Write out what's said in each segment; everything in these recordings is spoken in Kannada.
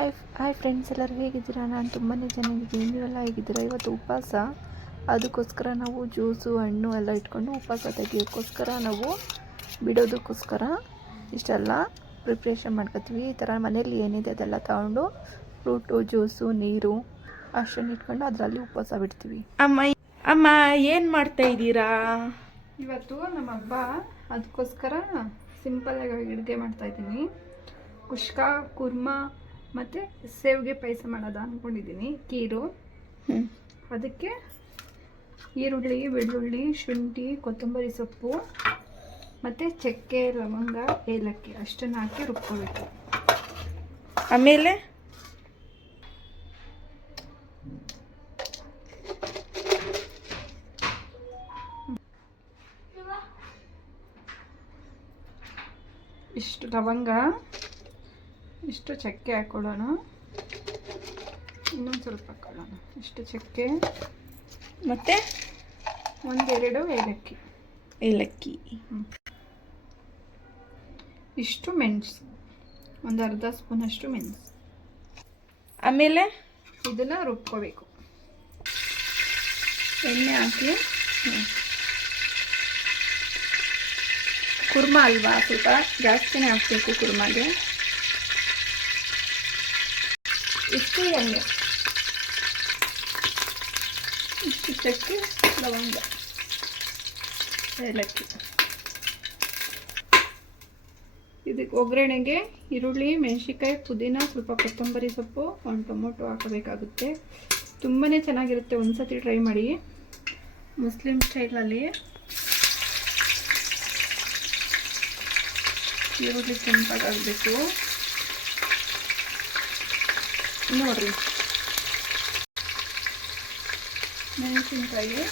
ಹಾಯ್ ಹಾಯ್ ಫ್ರೆಂಡ್ಸ್ ಎಲ್ಲರೂ ಹೇಗಿದ್ದೀರಾ? ನಾನು ತುಂಬಾ ಚೆನ್ನಾಗಿದ್ದೀನಿ. ನೀವೆಲ್ಲ ಹೇಗಿದ್ದೀರಾ? ಇವತ್ತು ಉಪವಾಸ. ಅದಕ್ಕೋಸ್ಕರ ನಾವು ಜ್ಯೂಸು ಹಣ್ಣು ಎಲ್ಲ ಇಟ್ಕೊಂಡು ಉಪವಾಸ ತೆಗಿಯೋಕ್ಕೋಸ್ಕರ ನಾವು ಬಿಡೋದಕ್ಕೋಸ್ಕರ ಇಷ್ಟೆಲ್ಲ ಪ್ರಿಪ್ರೇಷನ್ ಮಾಡ್ಕೊತೀವಿ. ಈ ಥರ ಮನೇಲಿ ಏನಿದೆ ಅದೆಲ್ಲ ತಗೊಂಡು ಫ್ರೂಟು ಜ್ಯೂಸು ನೀರು ಅಷ್ಟನ್ನು ಇಟ್ಕೊಂಡು ಅದರಲ್ಲಿ ಉಪವಾಸ ಬಿಡ್ತೀವಿ. ಅಮ್ಮ ಅಮ್ಮ ಏನು ಮಾಡ್ತಾ ಇದ್ದೀರಾ? ಇವತ್ತು ನಮ್ಮ ಹಬ್ಬ. ಅದಕ್ಕೋಸ್ಕರ ಸಿಂಪಲ್ಲಾಗಿ ಅಡುಗೆ ಮಾಡ್ತಾಯಿದ್ದೀನಿ ಕುಷ್ಕ ಕುರ್ಮ ಮತ್ತು ಸೇವಿಗೆ ಪಾಯಸ ಮಾಡೋದ ಅಂದ್ಕೊಂಡಿದ್ದೀನಿ ಕೀರು ಅದಕ್ಕೆ ಈರುಳ್ಳಿ ಬೆಳ್ಳುಳ್ಳಿ ಶುಂಠಿ ಕೊತ್ತಂಬರಿ ಸೊಪ್ಪು ಮತ್ತು ಚಕ್ಕೆ ಲವಂಗ ಏಲಕ್ಕಿ ಅಷ್ಟನ್ನು ಹಾಕಿ ರುಬ್ಕೋಬೇಕು. ಆಮೇಲೆ? ಇಷ್ಟು ಲವಂಗ. ಇಷ್ಟು ಚಕ್ಕೆ ಹಾಕ್ಕೊಳ್ಳೋಣ ಇನ್ನೊಂದು ಸ್ವಲ್ಪ ಹಾಕ್ಕೊಳ್ಳೋಣ ಇಷ್ಟು ಚಕ್ಕೆ. ಮತ್ತೆ? ಒಂದೆರಡು ಏಲಕ್ಕಿ. ಏಲಕ್ಕಿ. ಇಷ್ಟು ಮೆಣಸು. ಒಂದು ಅರ್ಧ ಸ್ಪೂನಷ್ಟು ಮೆಣಸು. ಆಮೇಲೆ? ಇದನ್ನು ರುಬ್ಕೋಬೇಕು. ಎಣ್ಣೆ ಹಾಕಿ. ಕುರ್ಮ ಅಲ್ವಾ? ಸ್ವಲ್ಪ ಜಾಸ್ತಿನೇ ಹಾಕ್ಬೇಕು ಕುರ್ಮಗೆ. ಇಷ್ಟು ಎಣ್ಣೆ. ಇಷ್ಟು ಚಕ್ಕೆ, ಲವಂಗ. ಏಲಕ್ಕಿ. ಇದಕ್ಕೆ ಒಗ್ಗರಣೆಗೆ ಈರುಳ್ಳಿ ಮೆಣಸಿಕಾಯಿ ಪುದೀನ, ಸ್ವಲ್ಪ ಕೊತ್ತಂಬರಿ ಸೊಪ್ಪು, ಒಂದು ಟೊಮೊಟೊ ಹಾಕಬೇಕಾಗುತ್ತೆ. ತುಂಬಾ ಚೆನ್ನಾಗಿರುತ್ತೆ, ಒಂದ್ಸತಿ ಟ್ರೈ ಮಾಡಿ. ಮುಸ್ಲಿಂ ಸ್ಟೈಲಲ್ಲಿ ಈರುಳ್ಳಿ ಕೆಂಪಾಗಬೇಕು ನೋಡ್ರಿ ಮೆಣಸಿನಕಾಯಿ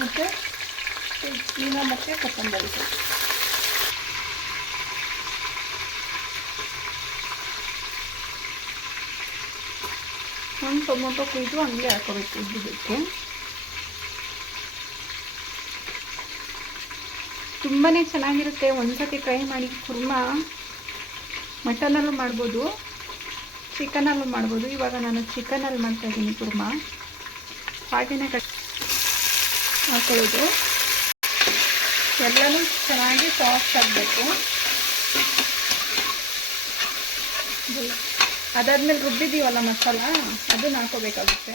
ಮತ್ತು ಚೀನಾ ಮತ್ತೆ ಕೊತ್ತಂಬರಿ ಒಂದು ಟೊಮೊಟೊ ಕುಯ್ದು ಹಂಗೆ ಹಾಕೋಬೇಕು ಇದಕ್ಕೆ ತುಂಬಾ ಚೆನ್ನಾಗಿರುತ್ತೆ. ಒಂದ್ಸತಿ ಟ್ರೈ ಮಾಡಿ ಕುರ್ಮಾ. ಮಟನಲ್ಲೂ ಮಾಡ್ಬೋದು. ಚಿಕನಲ್ಲೂ ಮಾಡ್ಬೋದು. ಇವಾಗ ನಾನು ಚಿಕನಲ್ಲಿ ಮಾಡ್ತಾ ಇದ್ದೀನಿ ಕುರ್ಮ. ಹಾಗೆಯೇ ಕಟ್ ಹಾಕೊಳ್ಳೋದು. ಎಲ್ಲನೂ ಚೆನ್ನಾಗಿ ಸಾಫ್ಟ್ ಆಗಬೇಕು. ಅದಾದ್ಮೇಲೆ ರುಬ್ಬಿದ್ದೀವಲ್ಲ ಮಸಾಲ? ಅದನ್ನ ಹಾಕೋಬೇಕಾಗುತ್ತೆ.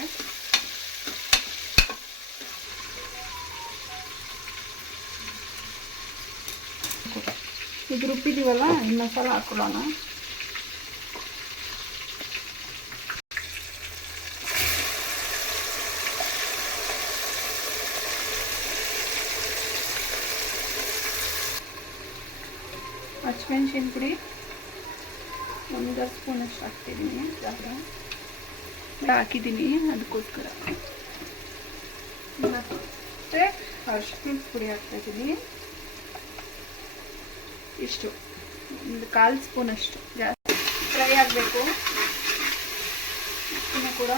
ಈಗ ರುಬ್ಬಿದ್ದೀವಲ್ಲ ಈ ಮಸಾಲ ಹಾಕೊಳ್ಳೋಣ. ಹಸಿಮೆಣ್ಸಿನ ಪುಡಿ. ಒಂದು ಸ್ಪೂನಷ್ಟು ಹಾಕ್ತಿದ್ದೀನಿ. ಜಾಗ ಹಾಕಿದ್ದೀನಿ ಅದಕ್ಕೋಸ್ಕರ. ಮತ್ತೆ ಅರ್ಶಿನ ಪುಡಿ ಹಾಕ್ತಾಯಿದ್ದೀನಿ ಇಷ್ಟು. ಒಂದು ಕಾಲು ಸ್ಪೂನಷ್ಟು ಜಾಸ್ತಿ ಫ್ರೈ ಆಗಬೇಕು. ಕೂಡ.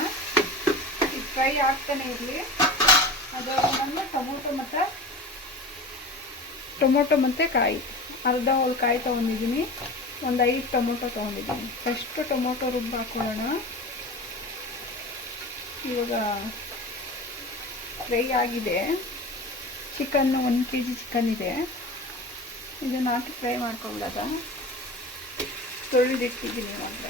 ಇದು ಫ್ರೈ ಆಗ್ತಾನೆ ಇರಲಿ. ಅದು ನಾನು ಟೊಮೊಟೊ ಮತ್ತು ಟೊಮೊಟೊ ಮತ್ತು ಕಾಯಿ. ಅರ್ಧ ಹೋಲ್ ಕಾಯಿ ತೊಗೊಂಡಿದ್ದೀನಿ. ಒಂದು ಐದು ಟೊಮೊಟೊ ತೊಗೊಂಡಿದ್ದೀನಿ. ಫಸ್ಟು ಟೊಮೊಟೊ ರುಬ್ಬ ಹಾಕೊಳ್ಳೋಣ. ಇವಾಗ ಫ್ರೈ ಆಗಿದೆ. ಚಿಕನ್ನು ಒಂದು ಕೆ ಜಿ ಚಿಕನ್ ಇದೆ. ಇದನ್ನು ಹಾಕಿ ಫ್ರೈ ಮಾಡ್ಕೊಬಿಡೋದ? ತೊಳೆದಿಟ್ಟಿದ್ದೀನಿ ಮಾತ್ರ.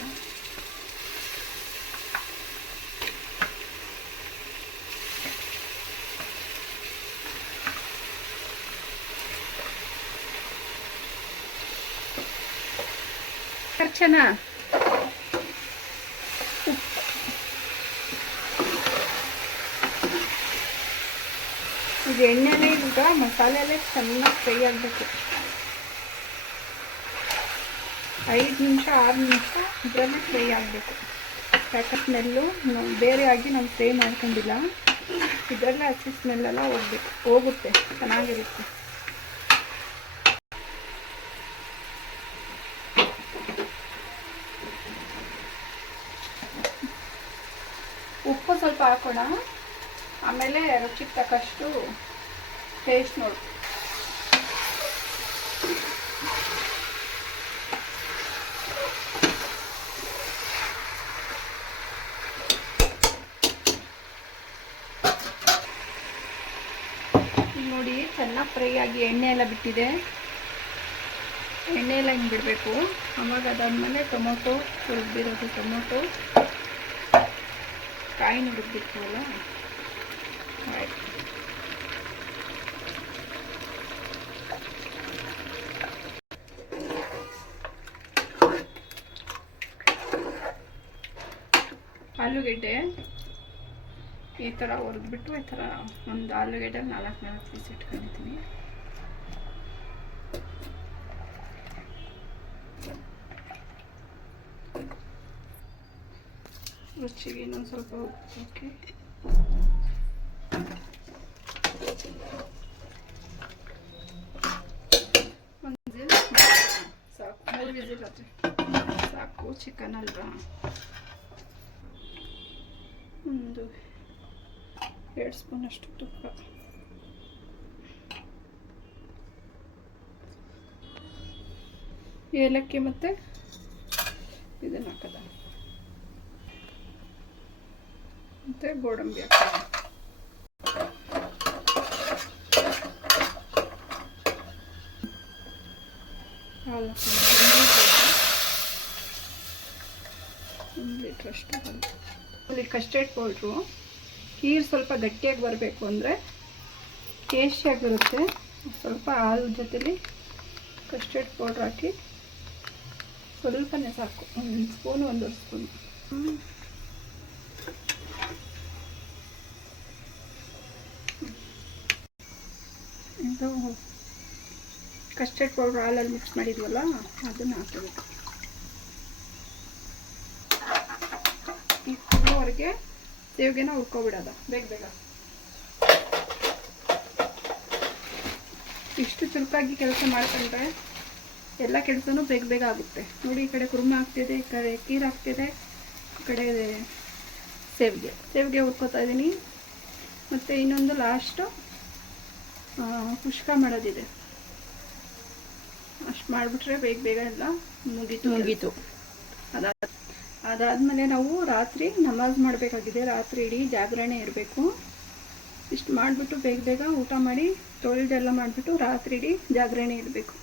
ಅರ್ಚನಾ? ಇದು ಎಣ್ಣೆನೇ ಈಗ ಮಸಾಲೆಲ್ಲೇ ಚೆನ್ನಾಗಿ ಫ್ರೈ ಆಗಬೇಕು. ಐದು ನಿಮಿಷ, ಆರು ನಿಮಿಷ ಇದರಲ್ಲೇ ಫ್ರೈ ಆಗಬೇಕು. ಯಾಕಂದ್ರೆ ಸ್ಮೆಲ್ಲು ಬೇರೆ ಆಗಿ ನಾವು ಫ್ರೈ ಮಾಡ್ಕೊಂಡಿಲ್ಲ. ಇದರಲ್ಲೇ ಹಸಿ ಸ್ಮೆಲ್ಲೆಲ್ಲ ಹೋಗ್ಬೇಕು ಹೋಗುತ್ತೆ, ಚೆನ್ನಾಗಿರುತ್ತೆ. ಹಾಕೋಣ ಆಮೇಲೆ ರುಚಿಗೆ ತಕ್ಕಷ್ಟು ಟೇಸ್ಟ್ ನೋಡಿ. ನೋಡಿ ಚೆನ್ನಾಗಿ ಫ್ರೈ ಆಗಿ ಎಣ್ಣೆ ಎಲ್ಲ ಬಿಟ್ಟಿದೆ. ಎಣ್ಣೆ ಎಲ್ಲ ಹಿಂಗೆ ಬಿಡಬೇಕು. ಆವಾಗ ಅದಾದಮೇಲೆ ಟೊಮೊಟೊ ಹುರಿದಿರೋದು ಟೊಮೊಟೊ. ಕಾಯಿ ಆಯ್ತು ಆಲೂಗೆಡ್ಡೆ ಈ ಥರ ಹುರಿದ್ಬಿಟ್ಟು ಈ ಥರ ಒಂದು ಆಲೂಗೆಡ್ಡೆ ನಾಲ್ಕು ನಾಲ್ಕು ಪೀಸ್ ಇಟ್ಕೊಂಡಿದ್ದೀನಿ. ರುಚಿಗೆ ಇನ್ನೊಂದು ಸ್ವಲ್ಪ ಓಕೆ ಒಂದು ಸಾಕು, ಮೂರು ಸಾಕು ಚಿಕನ್ ಅಲ್ವಾ? ಒಂದು ಎರಡು ಸ್ಪೂನ್ ಅಷ್ಟು ತುಪ್ಪ. ಏಲಕ್ಕಿ ಮತ್ತು ಇದನ್ನ ಹಾಕದ. ಮತ್ತು ಗೋಡಂಬಿ ಹಾಲು ಅಲ್ಲಿ ಕಸ್ಟರ್ಡ್ ಪೌಡ್ರು ಖೀರ್ ಸ್ವಲ್ಪ ಗಟ್ಟಿಯಾಗಿ ಬರಬೇಕು ಅಂದರೆ ಟೇಸ್ಟಿಯಾಗಿರುತ್ತೆ ಸ್ವಲ್ಪ ಹಾಲು ಜೊತೇಲಿ ಕಸ್ಟರ್ಡ್ ಪೌಡ್ರ್ ಹಾಕಿ, ಸ್ವಲ್ಪನೇ ಸಾಕು. ಒಂದು ಸ್ಪೂನು ಒಂದೂವರೆ ಸ್ಪೂನು ಇದು ಕಸ್ಟರ್ಡ್ ಪೌಡ್ರ್ ಹಾಲಲ್ಲಿ ಮಿಕ್ಸ್ ಮಾಡಿದ್ವಲ್ಲ, ಅದನ್ನು ಹಾಕಬೇಕು. ಈ ಸೇವ್ಗೆನ ಸೇವಿಗೆನ ಬೇಗ ಬೇಗ. ಇಷ್ಟು ಚುರುಕಾಗಿ ಕೆಲಸ ಮಾಡ್ಕೊಂಡ್ರೆ ಎಲ್ಲ ಕೆಲಸನೂ ಬೇಗ ಬೇಗ ಆಗುತ್ತೆ. ನೋಡಿ, ಈ ಕಡೆ ಕುರುಮ ಆಗ್ತಿದೆ, ಈ ಕಡೆ ಕೀರ್ ಆಗ್ತಿದೆ, ಈ ಕಡೆ ಸೇವಿಗೆ. ಸೇವಿಗೆ ಹುರ್ಕೋತಾ ಇದ್ದೀನಿ ಮತ್ತು ಇನ್ನೊಂದು ಲಾಸ್ಟು ಕುಷ್ಕ ಮಾಡೋದಿದೆ. ಅಷ್ಟು ಮಾಡಿಬಿಟ್ರೆ ಬೇಗ ಬೇಗ ಎಲ್ಲ ಮುಗೀತು. ಮುಗೀತು. ಅದಾದ ಅದಾದಮೇಲೆ ನಾವು ರಾತ್ರಿ ನಮಾಜ್ ಮಾಡಬೇಕಾಗಿದೆ. ರಾತ್ರಿ ಇಡೀ ಜಾಗರಣೆ ಇರಬೇಕು. ಇಷ್ಟು ಮಾಡಿಬಿಟ್ಟು ಬೇಗ ಬೇಗ ಊಟ ಮಾಡಿ ತೊಳೆದೆಲ್ಲ ಮಾಡಿಬಿಟ್ಟು ರಾತ್ರಿ ಇಡೀ ಜಾಗರಣೆ ಇರಬೇಕು.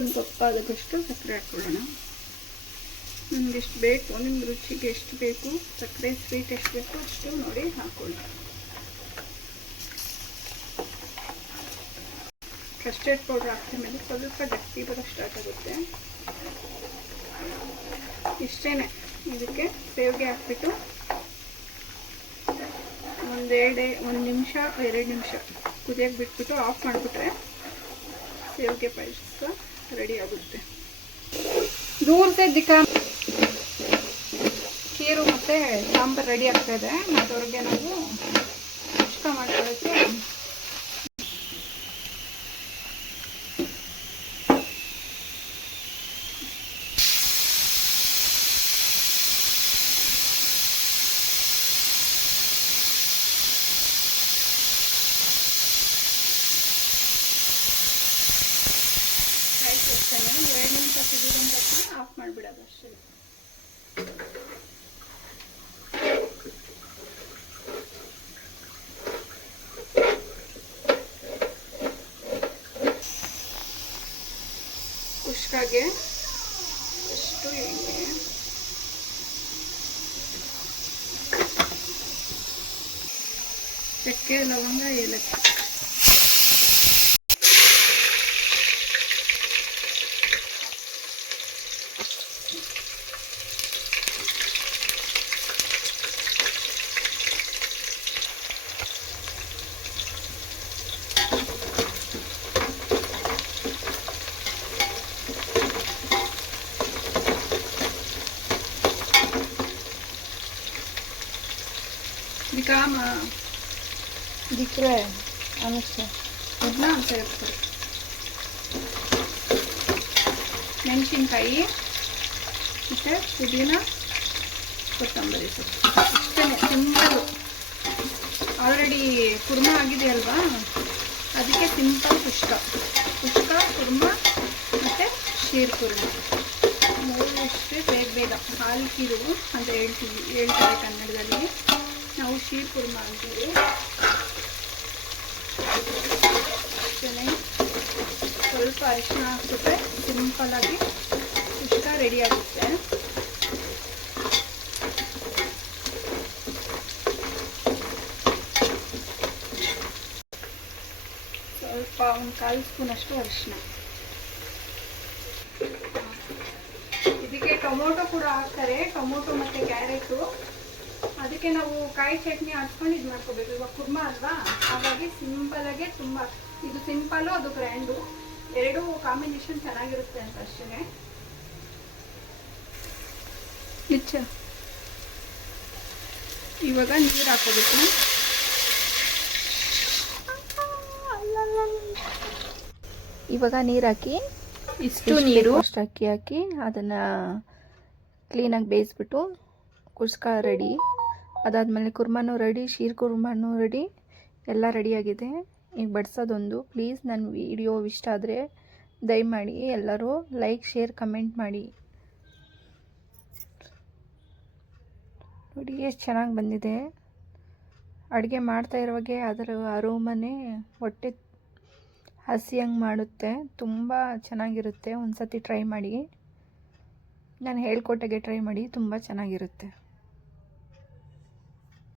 ಅದಕ್ಕೊಂದು ಕಪ್ ಆದಷ್ಟು ಸಕ್ಕರೆ ಹಾಕ್ಕೊಳ್ಳೋಣ. ನಿಮ್ಗೆ ಎಷ್ಟು ಬೇಕು ನಿಮ್ಮ ರುಚಿಗೆ ಎಷ್ಟು ಬೇಕು, ಸಕ್ಕರೆ ಸ್ವೀಟ್ ಎಷ್ಟು ಬೇಕು ಅಷ್ಟು ನೋಡಿ ಹಾಕ್ಕೊಳ್ಳಿ ಕಸ್ಟರ್ಡ್ ಪೌಡ್ರ್ ಹಾಕಿದ ಮೇಲೆ ಸ್ವಲ್ಪ ಗಟ್ಟಿ ಬರೋಕ್ಕೆ ಸ್ಟಾರ್ಟ್ ಆಗುತ್ತೆ. ಇಷ್ಟೇ ಇದಕ್ಕೆ ಸೇವಿಗೆ ಹಾಕ್ಬಿಟ್ಟು ಒಂದೆರಡು ಒಂದು ನಿಮಿಷ, ಎರಡು ನಿಮಿಷ ಕುದಿಯೋಕೆ ಬಿಟ್ಬಿಟ್ಟು ಆಫ್ ಮಾಡಿಬಿಟ್ರೆ ಸೇವಿಗೆ ಪಾಯಸ. ರೆಡಿ ಆಗುತ್ತೆ. ದೂರ ದಿಕ್ಕ ಖೀರು ಮತ್ತು ಸಾಂಬಾರು ರೆಡಿ ಆಗ್ತಾ ಇದೆ. ಮತ್ತವ್ರಿಗೆ ನಾವು ಇಷ್ಟ ಮಾಡ್ಕೊಳ್ಳೋಕ್ಕೆ ಆಫ್ ಮಾಡಿಬಿಡೋದು ಅಷ್ಟೇ ಕುಷ್ಕಾಗೆ ಅಷ್ಟು ಎಣ್ಣೆ ಚಕ್ಕೆ ಲವಂಗ ಏಲಕ್ಕಿ Kama. Die Krähe. Anche. ಅದನ್ನ ಸೇರಿಸ್ಬಿಡಿ ಮೆಣಸಿನ್ಕಾಯಿ ಮತ್ತು ಪುದೀನ ಕೊತ್ತಂಬರಿ ಸೊಪ್ಪು ಅಷ್ಟೇ ಸಿಂಪಲ್ ಆಲ್ರೆಡಿ ಕುರ್ಮ ಆಗಿದೆ ಅಲ್ವಾ? ಅದಕ್ಕೆ ಸಿಂಪಲ್ ಪುಷ್ಕ. ಪುಷ್ಕ ಕುರ್ಮ ಮತ್ತು ಶೀರ್ ಕುರ್ಮ ಮೂರು ಅಷ್ಟೇ ಬೇಗ ಬೇಗ. ಹಾಲು ಕಿರು ಅಂತ ಹೇಳ್ತೀವಿ ಹೇಳ್ತಾರೆ ಕನ್ನಡದಲ್ಲಿ. ನಾವು ಶೀರ್ ಕುರ್ಮ ಅಂತೀವಿ ಸ್ವಲ್ಪ ಅರಿಶಿನ ಹಾಕ್ಬಿಟ್ರೆ ಸಿಂಪಲ್ಲಾಗಿ ಕುಷ್ಕ ರೆಡಿ ಆಗುತ್ತೆ. ಸ್ವಲ್ಪ ಒಂದು ಕಾಲು ಸ್ಪೂನಷ್ಟು ಅರಿಶಿನ ಇದಕ್ಕೆ ಟೊಮೊಟೊ ಕೂಡ ಹಾಕ್ತಾರೆ. ಟೊಮೊಟೊ ಮತ್ತು ಕ್ಯಾರೆಟು. ಅದಕ್ಕೆ ನಾವು ಕಾಯಿ ಚಟ್ನಿ ಹಚ್ಕೊಂಡು ಇದು ಮಾಡ್ಕೋಬೇಕು. ಇವಾಗ ಕುರ್ಮ ಅಲ್ವಾ? ಹಾಗಾಗಿ ಸಿಂಪಲಾಗೆ ತುಂಬ ಇದು ಸಿಂಪಲ್ಲು ಅದು ಗ್ರ್ಯಾಂಡು ಎರಡೂ ಕಾಂಬಿನೇಷನ್ ಚೆನ್ನಾಗಿರುತ್ತೆ ಅಂತ ಅಷ್ಟೇ ನಿಚ್ಚ ಇವಾಗ ನೀರು ಹಾಕೋಬೇಕು. ಇವಾಗ ನೀರು ಹಾಕಿ ಇಷ್ಟು ನೀರು. ಅಷ್ಟು ಅಕ್ಕಿ ಹಾಕಿ ಅದನ್ನು ಕ್ಲೀನಾಗಿ ಬೇಯಿಸ್ಬಿಟ್ಟು ಕುಸ್ಕ ರೆಡಿ. ಅದಾದಮೇಲೆ ಕುರ್ಮನೂ ರೆಡಿ, ಶೀರ್ ಕುರ್ಮನೂ ರೆಡಿ. ಎಲ್ಲ ರೆಡಿಯಾಗಿದೆ. ಈಗ ಬಡ್ಸೋದೊಂದು. ಪ್ಲೀಸ್ ನನ್ನ ವಿಡಿಯೋ ಇಷ್ಟ ಆದರೆ ದಯಮಾಡಿ ಎಲ್ಲರೂ ಲೈಕ್, ಶೇರ್, ಕಮೆಂಟ್ ಮಾಡಿ. ನೋಡಿ, ಎಷ್ಟು ಚೆನ್ನಾಗಿ ಬಂದಿದೆ. ಅಡುಗೆ ಮಾಡ್ತಾ ಇರುವಾಗೆ ಅದರ ಅರೋಮನೆ ಹೊಟ್ಟೆ ಹಸಿಯಂಗೆ ಮಾಡುತ್ತೆ. ತುಂಬ ಚೆನ್ನಾಗಿರುತ್ತೆ. ಒಂದು ಸತಿ ಟ್ರೈ ಮಾಡಿ. ನಾನು ಹೇಳ್ಕೊಟ್ಟಾಗೆ ಟ್ರೈ ಮಾಡಿ, ತುಂಬ ಚೆನ್ನಾಗಿರುತ್ತೆ.